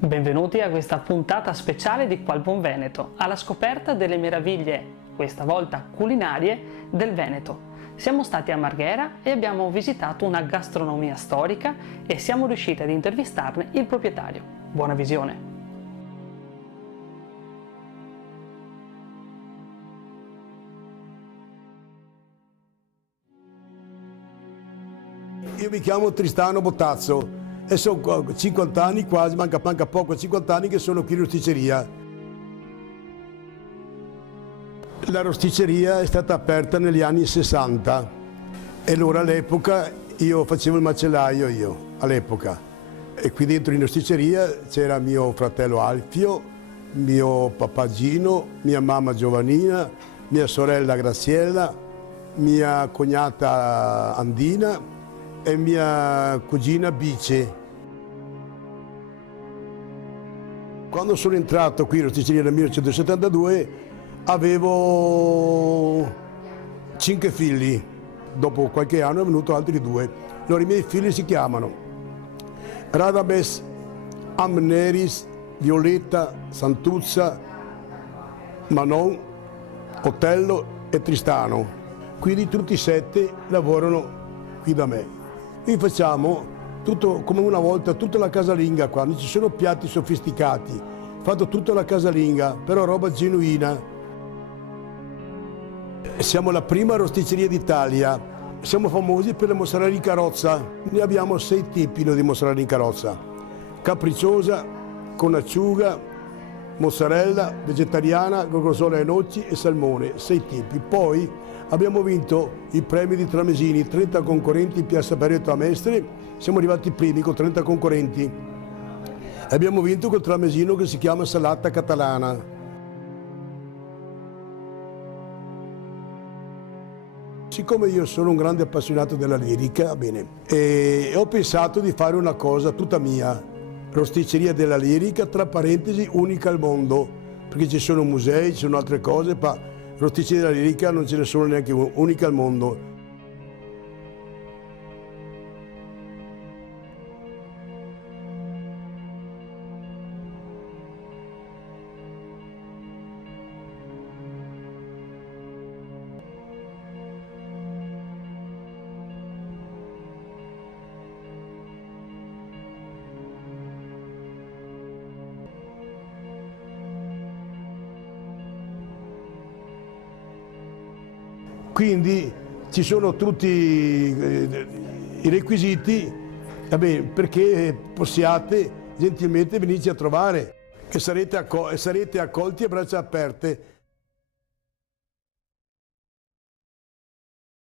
Benvenuti a questa puntata speciale di Qua al Buon Veneto, alla scoperta delle meraviglie, questa volta culinarie, del Veneto. Siamo stati a Marghera e abbiamo visitato una gastronomia storica e siamo riusciti ad intervistarne il proprietario. Buona visione! Io mi chiamo Tristano Bottazzo e sono 50 anni quasi, manca poco, 50 anni che sono qui in rosticceria. La rosticceria è stata aperta negli anni 60 e allora all'epoca io facevo il macellaio all'epoca. E qui dentro in rosticceria c'era mio fratello Alfio, mio papà Gino, mia mamma Giovannina, mia sorella Graziella, mia cognata Andina e mia cugina Bice. Quando sono entrato qui in rosticceria nel 1972 avevo 5 figli, dopo qualche anno è venuto altri 2. Allora i miei figli si chiamano Radamés, Amneris, Violetta, Santuzza, Manon, Otello e Tristano. Quindi tutti 7 lavorano qui da me. Qui facciamo tutto come una volta, tutta la casalinga qua, non ci sono piatti sofisticati, fatto tutta la casalinga, però roba genuina. Siamo la prima rosticceria d'Italia, siamo famosi per le mozzarella in carrozza, ne abbiamo 6 tipi di mozzarella in carrozza, capricciosa, con acciuga, mozzarella, vegetariana, gorgonzola e noci e salmone, 6 tipi. Poi abbiamo vinto i premi di Tramesini, 30 concorrenti in Piazza Barretto a Mestre, siamo arrivati primi con 30 concorrenti. Abbiamo vinto col Tramesino che si chiama Salata Catalana. Siccome io sono un grande appassionato della lirica, bene, e ho pensato di fare una cosa tutta mia, rosticceria della lirica, tra parentesi unica al mondo, perché ci sono musei, ci sono altre cose, ma rosticceria della lirica non ce ne sono neanche una, unica al mondo. Quindi ci sono tutti i requisiti perché possiate gentilmente venirci a trovare e sarete accolti a braccia aperte.